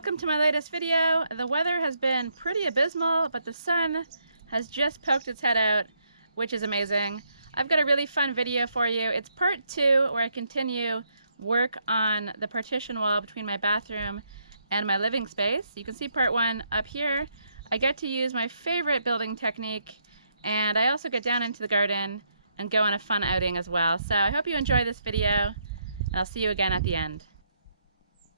welcome to my latest video. The weather has been pretty abysmal, but the sun has just poked its head out, which is amazing. I've got a really fun video for you. It's part 2 where I continue work on the partition wall between my bathroom and my living space. You can see part 1 up here. I get to use my favorite building technique, and I also get down into the garden and go on a fun outing as well. So I hope you enjoy this video, and I'll see you again at the end.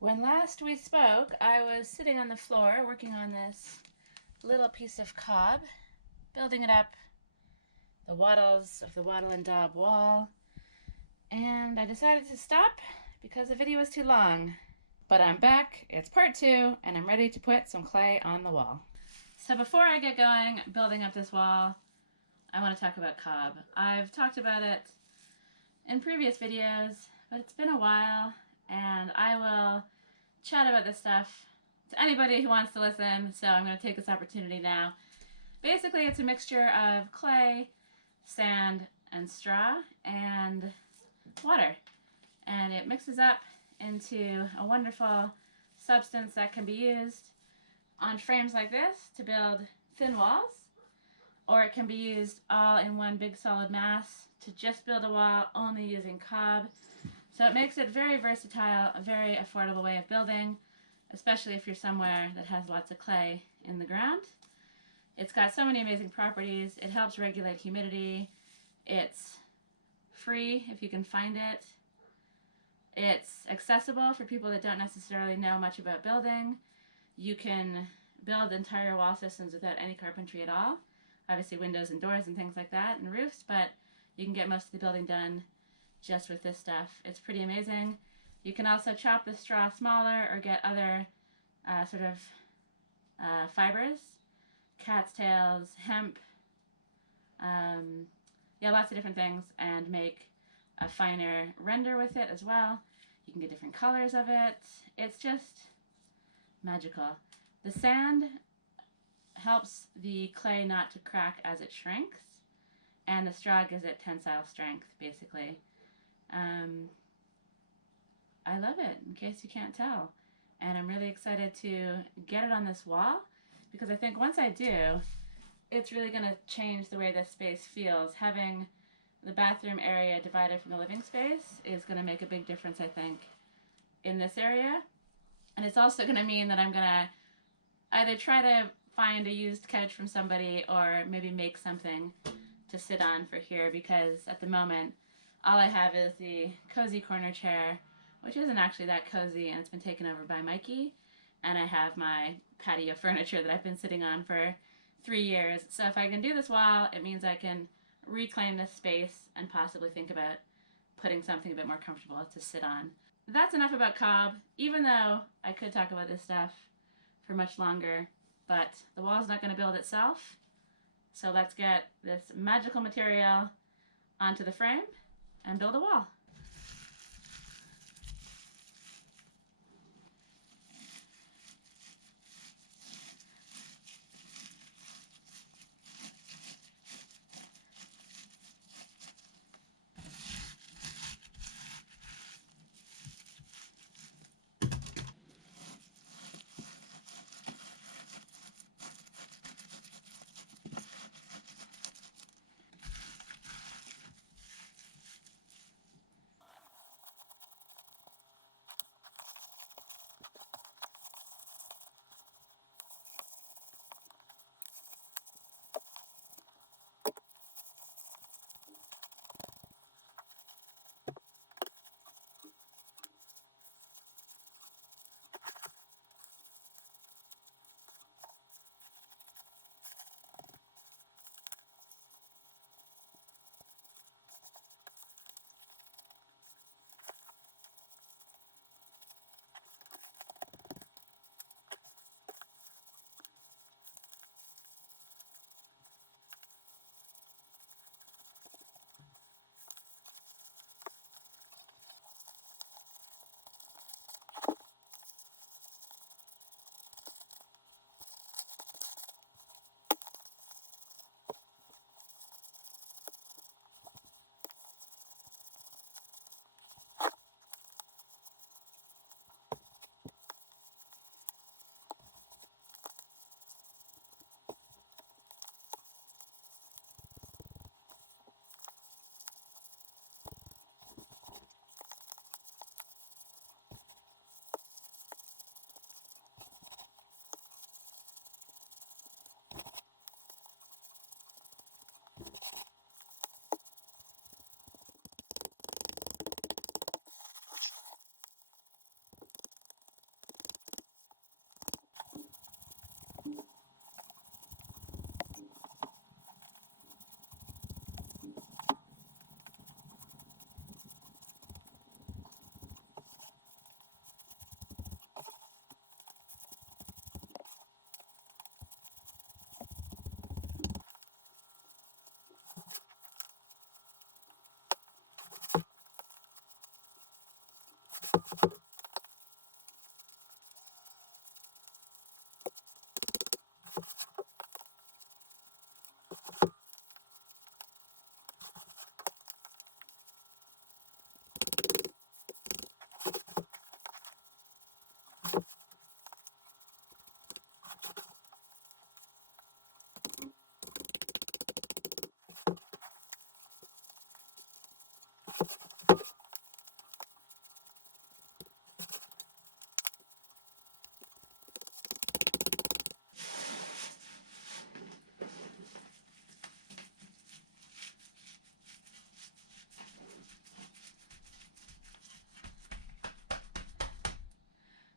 When last we spoke, I was sitting on the floor working on this little piece of cob, building it up, the wattles of the wattle and daub wall, and I decided to stop because the video was too long. But I'm back, it's part 2, and I'm ready to put some clay on the wall. So before I get going building up this wall, I want to talk about cob. I've talked about it in previous videos, but it's been a while, and I will chat about this stuff to anybody who wants to listen, so I'm going to take this opportunity now. Basically, it's a mixture of clay, sand, and straw, and water. And it mixes up into a wonderful substance that can be used on frames like this to build thin walls, or it can be used all in one big solid mass to just build a wall only using cob. So it makes it very versatile, a very affordable way of building, especially if you're somewhere that has lots of clay in the ground. It's got so many amazing properties. It helps regulate humidity. It's free if you can find it. It's accessible for people that don't necessarily know much about building. You can build entire wall systems without any carpentry at all. Obviously windows and doors and things like that and roofs, but you can get most of the building done just with this stuff. It's pretty amazing. You can also chop the straw smaller or get other fibers, cat's tails, hemp, lots of different things, and make a finer render with it as well. You can get different colors of it. It's just magical. The sand helps the clay not to crack as it shrinks, and the straw gives it tensile strength, basically. I love it, in case you can't tell. And I'm really excited to get it on this wall, because I think once I do, it's really going to change the way this space feels. Having the bathroom area divided from the living space is going to make a big difference, I think, in this area. And it's also going to mean that I'm going to either try to find a used couch from somebody or maybe make something to sit on for here, because at the moment all I have is the cozy corner chair, which isn't actually that cozy, and it's been taken over by Mikey, and I have my patio furniture that I've been sitting on for 3 years. So if I can do this wall, it means I can reclaim this space and possibly think about putting something a bit more comfortable to sit on. That's enough about cob, even though I could talk about this stuff for much longer, but the wall's not going to build itself. So let's get this magical material onto the frame and build a wall.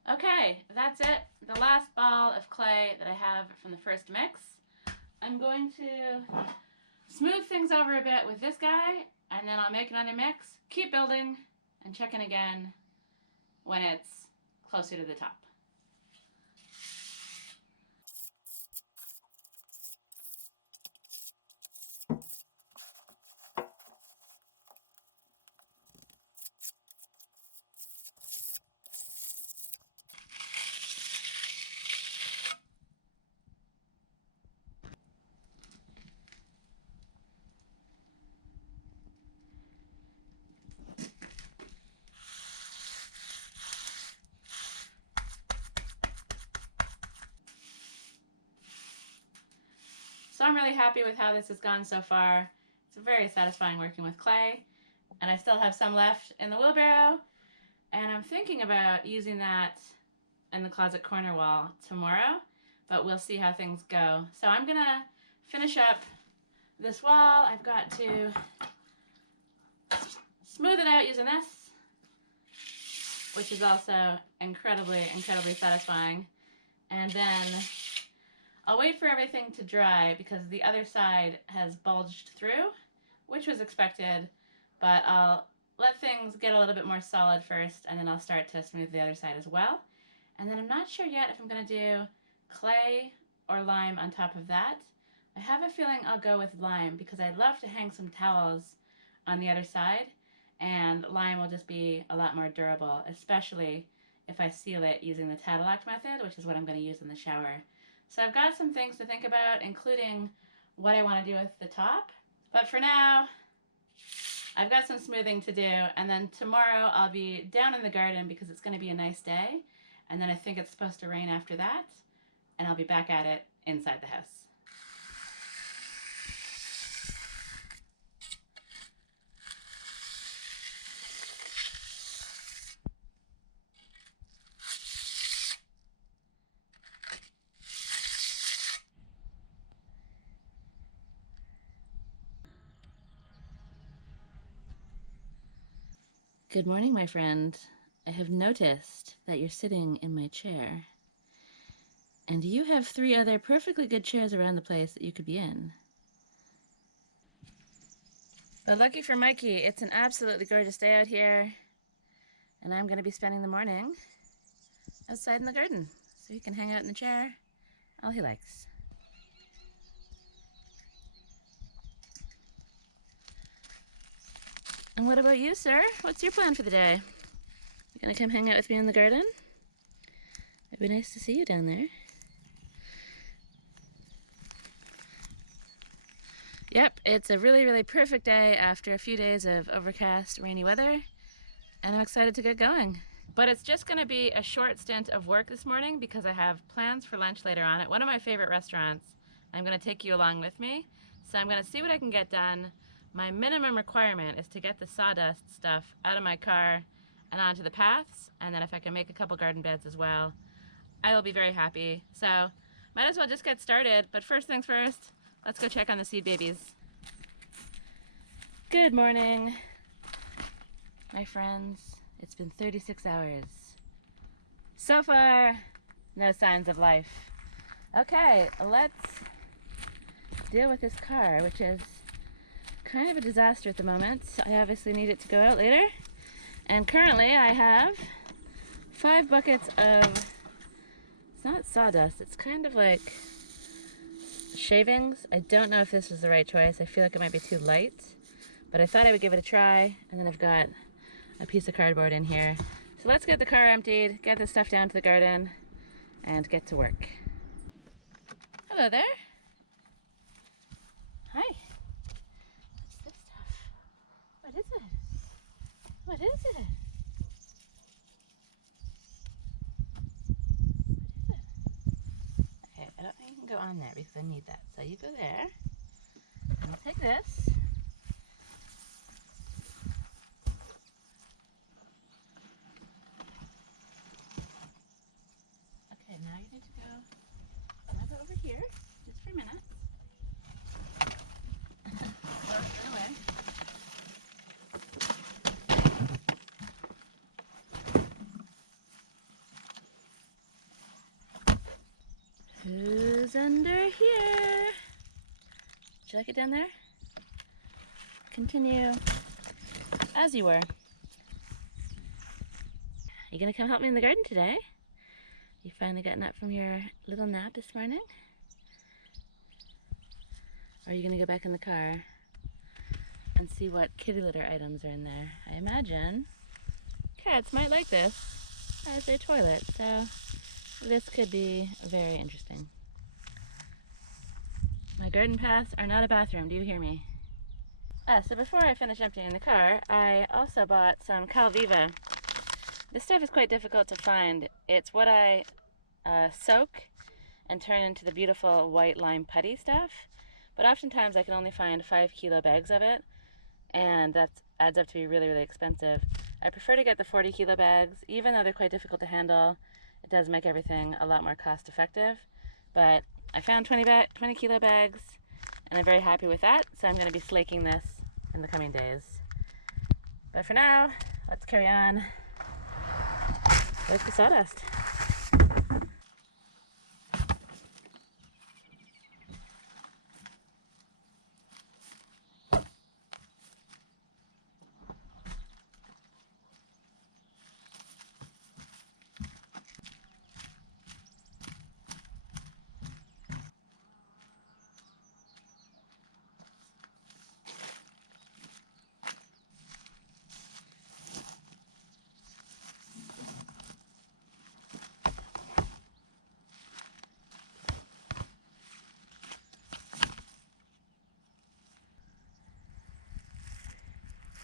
Okay, that's it. The last ball of clay that I have from the first mix. I'm going to smooth things over a bit with this guy, and then I'll make another mix, keep building, and check in again when it's closer to the top. So I'm really happy with how this has gone so far. It's very satisfying working with clay, and I still have some left in the wheelbarrow, and I'm thinking about using that in the closet corner wall tomorrow, but we'll see how things go. So I'm gonna finish up this wall. I've got to smooth it out using this, which is also incredibly satisfying. And then I'll wait for everything to dry because the other side has bulged through, which was expected, but I'll let things get a little bit more solid first, and then I'll start to smooth the other side as well. And then I'm not sure yet if I'm going to do clay or lime on top of that. I have a feeling I'll go with lime because I'd love to hang some towels on the other side, and lime will just be a lot more durable, especially if I seal it using the Tadalock method, which is what I'm going to use in the shower. So I've got some things to think about, including what I want to do with the top. But for now, I've got some smoothing to do, and then tomorrow I'll be down in the garden because it's going to be a nice day, and then I think it's supposed to rain after that, and I'll be back at it inside the house. Good morning, my friend. I have noticed that you're sitting in my chair, and you have 3 other perfectly good chairs around the place that you could be in. But lucky for Mikey, it's an absolutely gorgeous day out here, and I'm going to be spending the morning outside in the garden, so he can hang out in the chair all he likes. And what about you, sir? What's your plan for the day? You gonna come hang out with me in the garden? It'd be nice to see you down there. Yep, it's a really perfect day after a few days of overcast, rainy weather, and I'm excited to get going. But it's just gonna be a short stint of work this morning because I have plans for lunch later on at one of my favorite restaurants. I'm gonna take you along with me, so I'm gonna see what I can get done. My minimum requirement is to get the sawdust stuff out of my car and onto the paths, and then if I can make a couple garden beds as well, I will be very happy. So might as well just get started, but first things first, let's go check on the seed babies. Good morning, my friends. It's been 36 hours. So far, no signs of life. Okay, let's deal with this car, which is kind of a disaster at the moment. I obviously need it to go out later. And currently I have 5 buckets of, it's not sawdust, it's kind of like shavings. I don't know if this was the right choice. I feel like it might be too light, but I thought I would give it a try. And then I've got a piece of cardboard in here. So let's get the car emptied, get this stuff down to the garden, and get to work. Hello there. Hi. What's this stuff? What is it? What is it? What is it? Okay, I don't think you can go on there because I need that. So you go there, and I'll take this. need to go. I'm gonna go over here just for a minute. Run away. Who's under here? Did you like it down there? Continue as you were. You gonna come help me in the garden today? You finally gotten up from your little nap this morning? Or are you gonna go back in the car and see what kitty litter items are in there? I imagine cats might like this as a toilet, so this could be very interesting. My garden paths are not a bathroom, do you hear me? So before I finish emptying the car, I also bought some Calva. This stuff is quite difficult to find. It's what I soak and turn into the beautiful white lime putty stuff, but oftentimes I can only find 5 kilo bags of it, and that adds up to be really, really expensive. I prefer to get the 40 kilo bags, even though they're quite difficult to handle. It does make everything a lot more cost effective, but I found 20 kilo bags, and I'm very happy with that, so I'm going to be slaking this in the coming days. But for now, let's carry on with the sawdust.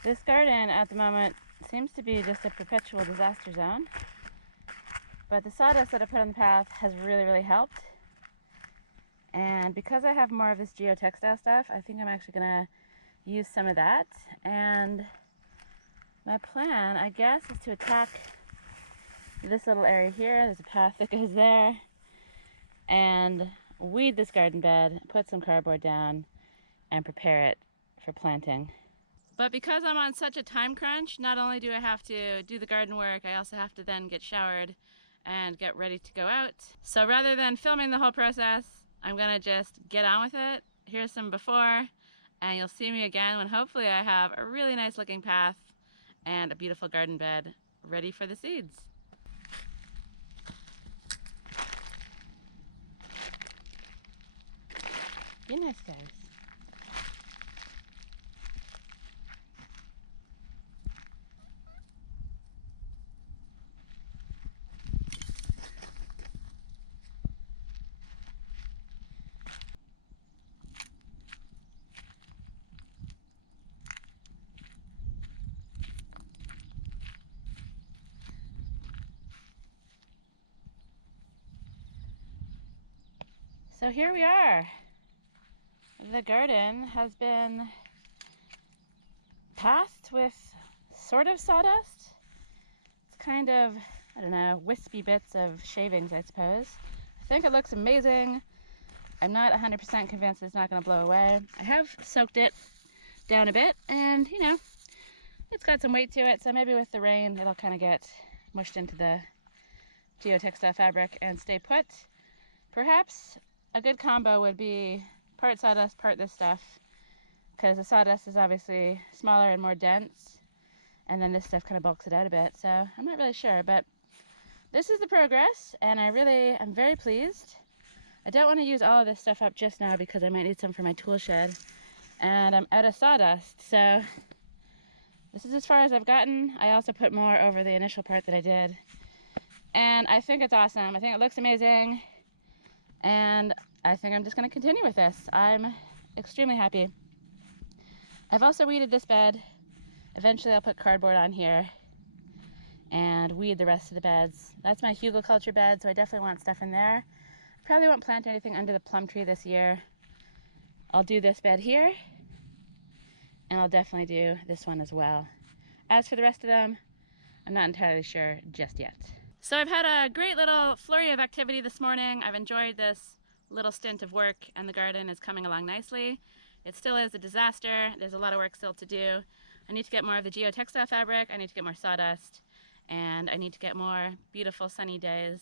This garden at the moment seems to be just a perpetual disaster zone, but the sawdust that I put on the path has really, really helped. And because I have more of this geotextile stuff, I think I'm actually gonna use some of that. And my plan, I guess, is to attack this little area here. There's a path that goes there, and weed this garden bed, put some cardboard down, and prepare it for planting. But because I'm on such a time crunch, not only do I have to do the garden work, I also have to then get showered and get ready to go out. So rather than filming the whole process, I'm gonna just get on with it. Here's some before, and you'll see me again when hopefully I have a really nice looking path and a beautiful garden bed ready for the seeds. Be nice, guys. So here we are. The garden has been pathed with sort of sawdust. It's kind of, I don't know, wispy bits of shavings, I suppose. I think it looks amazing. I'm not 100% convinced it's not going to blow away. I have soaked it down a bit, and you know, it's got some weight to it, so maybe with the rain it'll kind of get mushed into the geotextile fabric and stay put. Perhaps a good combo would be part sawdust, part this stuff, because the sawdust is obviously smaller and more dense, and then this stuff kind of bulks it out a bit, so I'm not really sure, but this is the progress, and I really am very pleased. I don't want to use all of this stuff up just now because I might need some for my tool shed, and I'm out of sawdust, so this is as far as I've gotten. I also put more over the initial part that I did, and I think it's awesome. I think it looks amazing, and I think I'm just going to continue with this. I'm extremely happy. I've also weeded this bed. Eventually I'll put cardboard on here and weed the rest of the beds. That's my hugelkultur bed, so I definitely want stuff in there. Probably won't plant anything under the plum tree this year. I'll do this bed here, and I'll definitely do this one as well. As for the rest of them, I'm not entirely sure just yet. So I've had a great little flurry of activity this morning. I've enjoyed this little stint of work and the garden is coming along nicely. It still is a disaster. There's a lot of work still to do. I need to get more of the geotextile fabric. I need to get more sawdust, and I need to get more beautiful sunny days.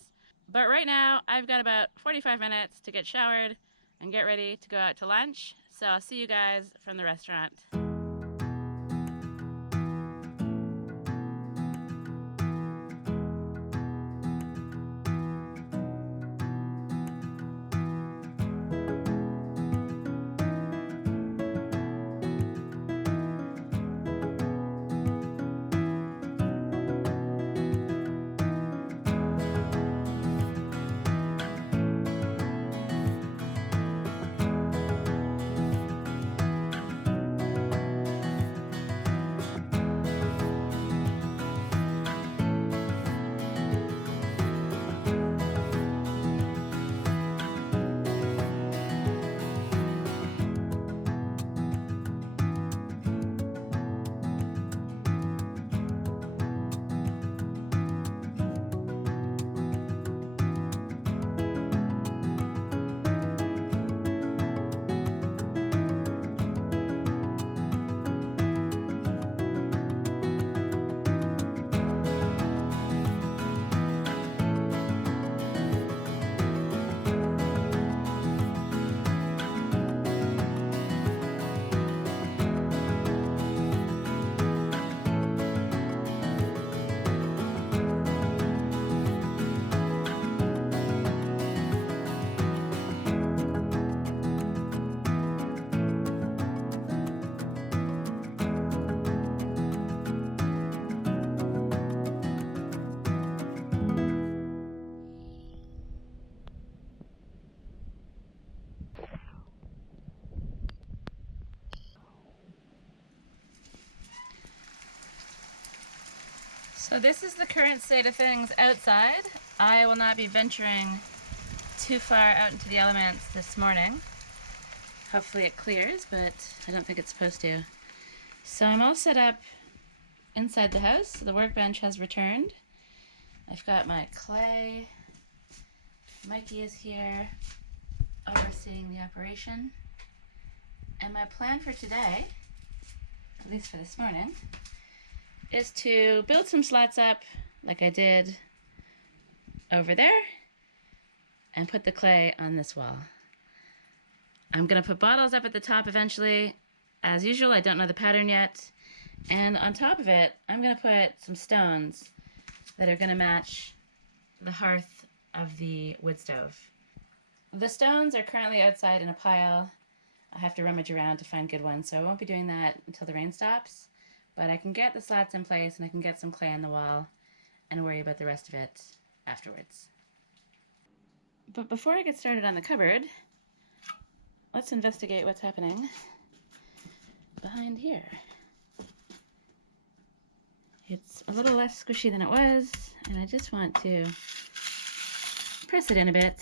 But right now I've got about 45 minutes to get showered and get ready to go out to lunch. So I'll see you guys from the restaurant. So this is the current state of things outside. I will not be venturing too far out into the elements this morning. Hopefully it clears, but I don't think it's supposed to. So I'm all set up inside the house. The workbench has returned. I've got my clay. Mikey is here overseeing the operation. And my plan for today, at least for this morning, is to build some slats up like I did over there and put the clay on this wall. I'm gonna put bottles up at the top eventually. As usual, I don't know the pattern yet. And on top of it, I'm gonna put some stones that are gonna match the hearth of the wood stove. The stones are currently outside in a pile. I have to rummage around to find good ones, so I won't be doing that until the rain stops. But I can get the slats in place and I can get some clay on the wall and worry about the rest of it afterwards. But before I get started on the cupboard, let's investigate what's happening behind here. It's a little less squishy than it was, and I just want to press it in a bit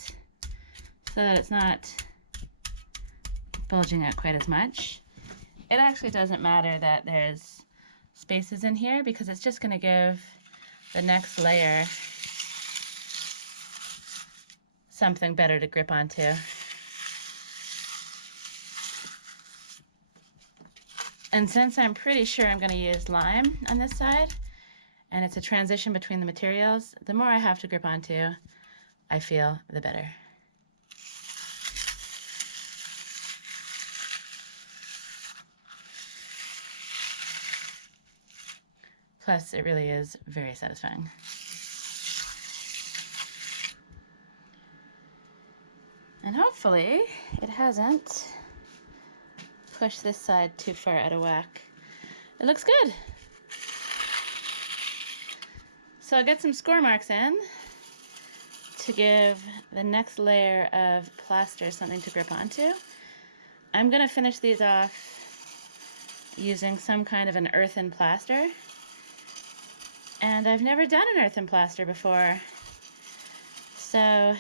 so that it's not bulging out quite as much. It actually doesn't matter that there's spaces in here because it's just going to give the next layer something better to grip onto. And since I'm pretty sure I'm going to use lime on this side, and it's a transition between the materials, the more I have to grip onto, I feel, the better. Plus, it really is very satisfying. And hopefully, it hasn't pushed this side too far out of whack. It looks good. So I'll get some score marks in to give the next layer of plaster something to grip onto. I'm gonna finish these off using some kind of an earthen plaster. And I've never done an earthen plaster before, so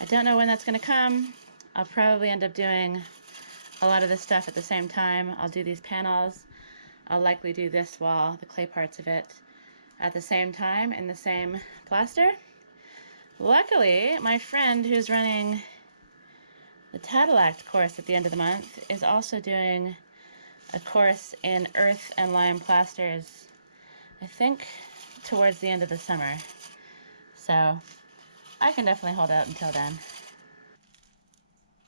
I don't know when that's going to come. I'll probably end up doing a lot of this stuff at the same time. I'll do these panels. I'll likely do this wall, the clay parts of it. at the same time in the same plaster. Luckily, my friend who's running the Tadillac course at the end of the month is also doing a course in earth and lime plasters, I think towards the end of the summer. So I can definitely hold out until then.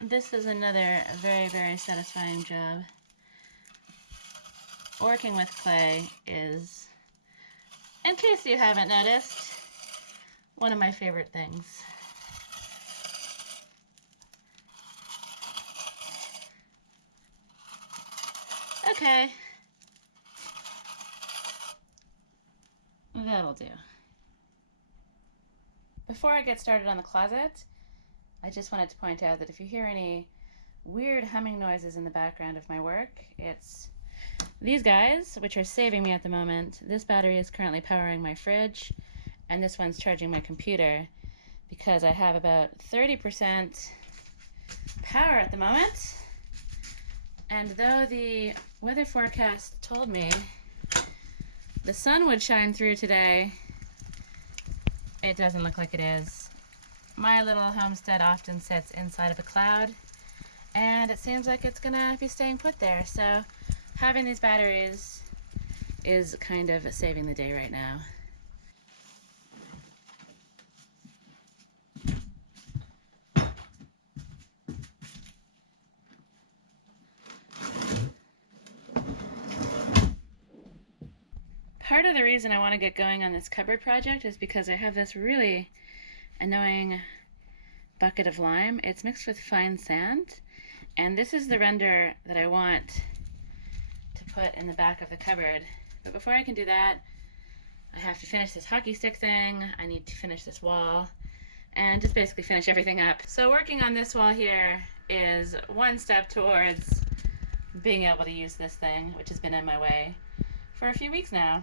This is another very, very satisfying job. Working with clay is, in case you haven't noticed, one of my favorite things. Okay, that'll do. Before I get started on the closet, I just wanted to point out that if you hear any weird humming noises in the background of my work, it's these guys, which are saving me at the moment. This battery is currently powering my fridge, and this one's charging my computer, because I have about 30% power at the moment. And though the weather forecast told me the sun would shine through today, it doesn't look like it is. My little homestead often sits inside of a cloud, and it seems like it's gonna be staying put there. So having these batteries is kind of saving the day right now. Part of the reason I want to get going on this cupboard project is because I have this really annoying bucket of lime. It's mixed with fine sand, and this is the render that I want to put in the back of the cupboard. But before I can do that, I have to finish this hockey stick thing, I need to finish this wall, and just basically finish everything up. So working on this wall here is one step towards being able to use this thing, which has been in my way for a few weeks now.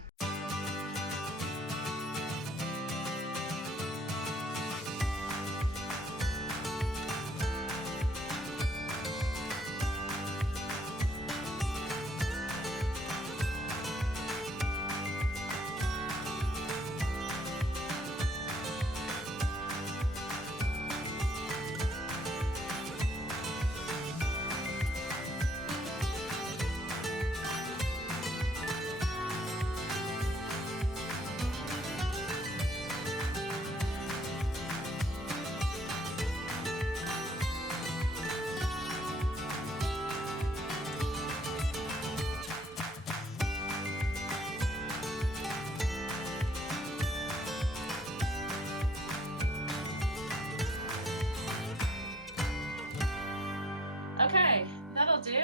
Okay, that'll do.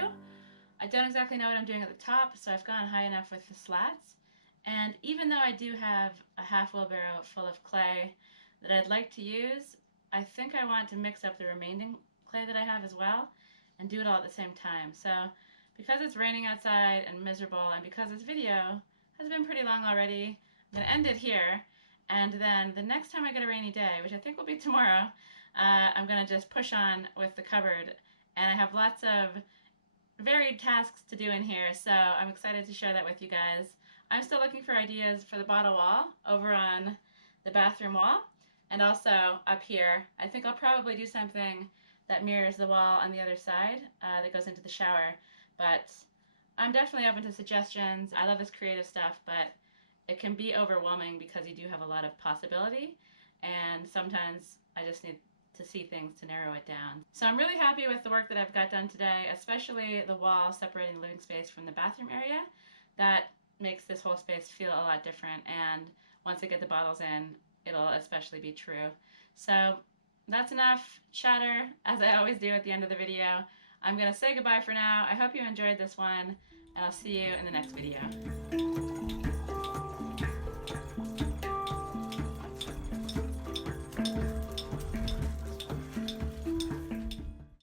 I don't exactly know what I'm doing at the top, so I've gone high enough with the slats. And even though I do have a half wheelbarrow full of clay that I'd like to use, I think I want to mix up the remaining clay that I have as well and do it all at the same time. So because it's raining outside and miserable, and because this video has been pretty long already, I'm going to end it here. And then the next time I get a rainy day, which I think will be tomorrow, I'm going to just push on with the cupboard. And I have lots of varied tasks to do in here, so I'm excited to share that with you guys. I'm still looking for ideas for the bottle wall over on the bathroom wall, and also up here. I think I'll probably do something that mirrors the wall on the other side that goes into the shower, but I'm definitely open to suggestions. I love this creative stuff, but it can be overwhelming because you do have a lot of possibility, and sometimes I just need to see things to narrow it down. So I'm really happy with the work that I've got done today, especially the wall separating the living space from the bathroom area. That makes this whole space feel a lot different, and once I get the bottles in, it'll especially be true. So that's enough chatter, as I always do at the end of the video. I'm gonna say goodbye for now. I hope you enjoyed this one, and I'll see you in the next video.